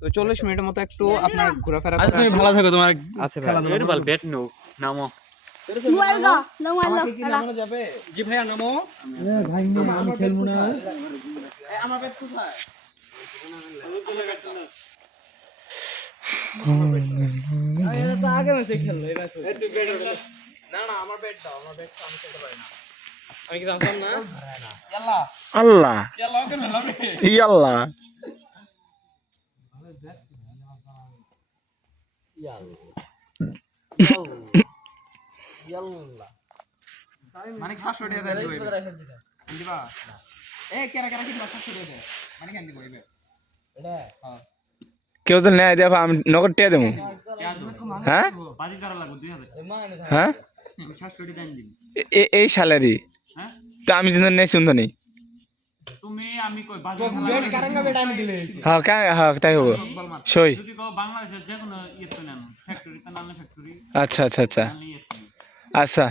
তো চল্লিশ মিনিটের মতো একটু আপনার ঘোরাফেরা আচ্ছা করে তুমি ভালো থাকো তোমার আচ্ছা ভাই। এর বল ব্যাট নো নামো। মোবাইল গো মোবাইল আমাকে কি নামানো যাবে? জি ভাইয়া নামো। ভাই আমি খেলব না। আমার ব্যাট কোথায়? আগে ম্যাচে খেললো এবার এই, তুই ব্যাট না না আমার ব্যাট দাও আমার ব্যাট আমি খেলতে পারি না আমি কি জানতাম না ইয়াল্লা আল্লাহ ইয়াল্লা ওকে মেলাম রে ইয়াল্লাহ মানে সাতশো টাকা দেয় দিবা? এ কেরা কেরা কিনবা? সাতশো টাকা মানে কেন দিব হ্যাঁ। কেউ তো নেয় দেবা আমি নগদ টিয়া দেবো। হ্যাঁ? হ্যাঁ? এই স্যালারি হ্যাঁ? তো আমি যেন নেই শুনতো নেই। তুমি আমি কই হ্যাঁ কা হ্যাঁ তাই হব। সই। যদি কো বাংলাদেশের যে কোনো ইয়েতে নেন ফ্যাক্টরিতে নামলে ফ্যাক্টরি আচ্ছা আচ্ছা আচ্ছা। আচ্ছা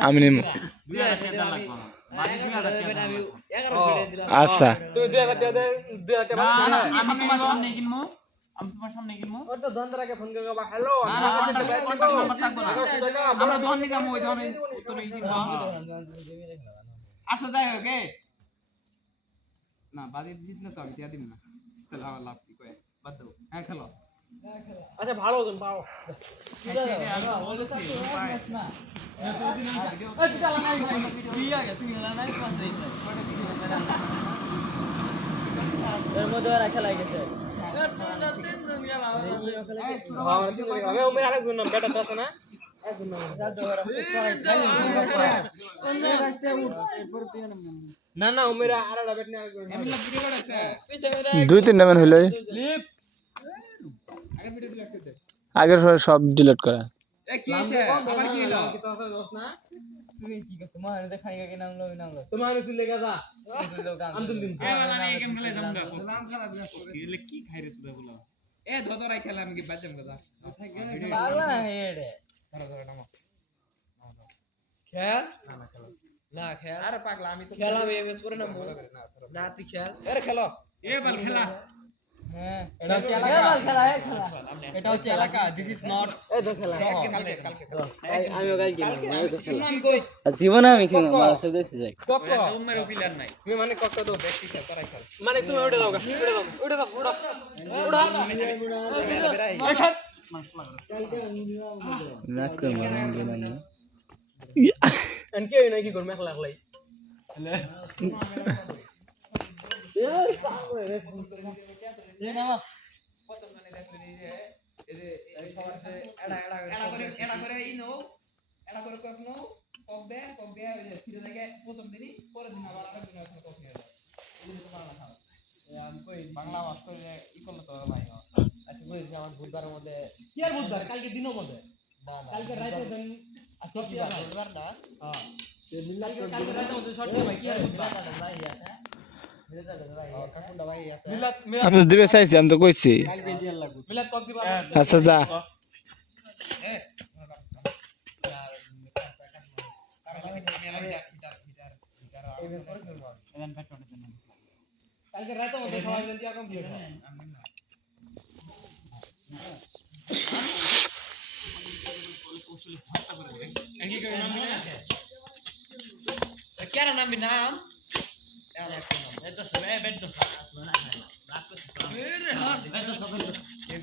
আমি নিম। আচ্ছা। আমি তোমার সামনে কিনবো আমি তোমার সামনে কিনবো ওর তো ধন্দরাকে ফোন করে বা হ্যালো। না না কন্টাক্ট নাম্বার থাকব না। আমরা নিয়ে যাব ওই উত্তরে কিনবো। আচ্ছা যাই হোক। না বাজে জিত না তো আমি টিয়া দিব না। তাহলে আমার লাভ কি? কয় বাদ দাও। হ্যাঁ খেলো। আচ্ছা ভালো তুমি পাও। এর মধ্যে ওরা খেলাই গেছে। আমি ওমে আরেকজন নাম বেটা আছে না? না না ওমের আর একটা বেট নিয়ে আরেকজন এমনি লাভ ভিডিও করেছে দুই তিনটা ম্যান হইলে। আগের সব সব ডিলিট করা। কি খাই খেলে রে আমি কি বাজম খেল। না খেল আরে পাগলা আমি তো খেলা আমি এমএস করে না না তুই খেল আরে খেলো এ বল খেলা হ্যাঁ এটা হচ্ছে এলাকা খেলা খেলা এটা হচ্ছে এলাকা দিস ইজ নট এই তো খেলা কালকে কালকে আমি তো খেলা শুনলাম কই জীবনে আমি খেলা মারা সাথে দেখতে যাই কক উমের প্লেয়ার নাই তুমি মানে কক তো বেশি খেল খেল মানে তুমি ওটা দাও ওটা দাও ওটা দাও ওটা কর মানে না এনকে নাই কি করবে খেলা খেলাই প্রথম মানে দেখলে এই যে এই যে এই সবার যে এড়া এড়া এড়া করে এড়া করে ই নো করে কক নো দিন দিন যায় এই যে তো বাংলা কই ওয়াশ করে ই করলে তো ভাই আচ্ছা আমার বুধবারের মধ্যে কি আর বুধবার? কালকে দিনও মধ্যে না না কালকে রাতে দেন আজকে কি বার বুধবার না। হ্যাঁ। কালকে কালকে রাতে মধ্যে শর্ট ভাই কি আর বুধবার? ভাই আছে দিবে চাইছি আমি তো কইছি। আচ্ছা যা। কালকে মধ্যে সবাই এখন হবে আমি না এঙ্গি করে নাম না কেন নামবি নাম এটা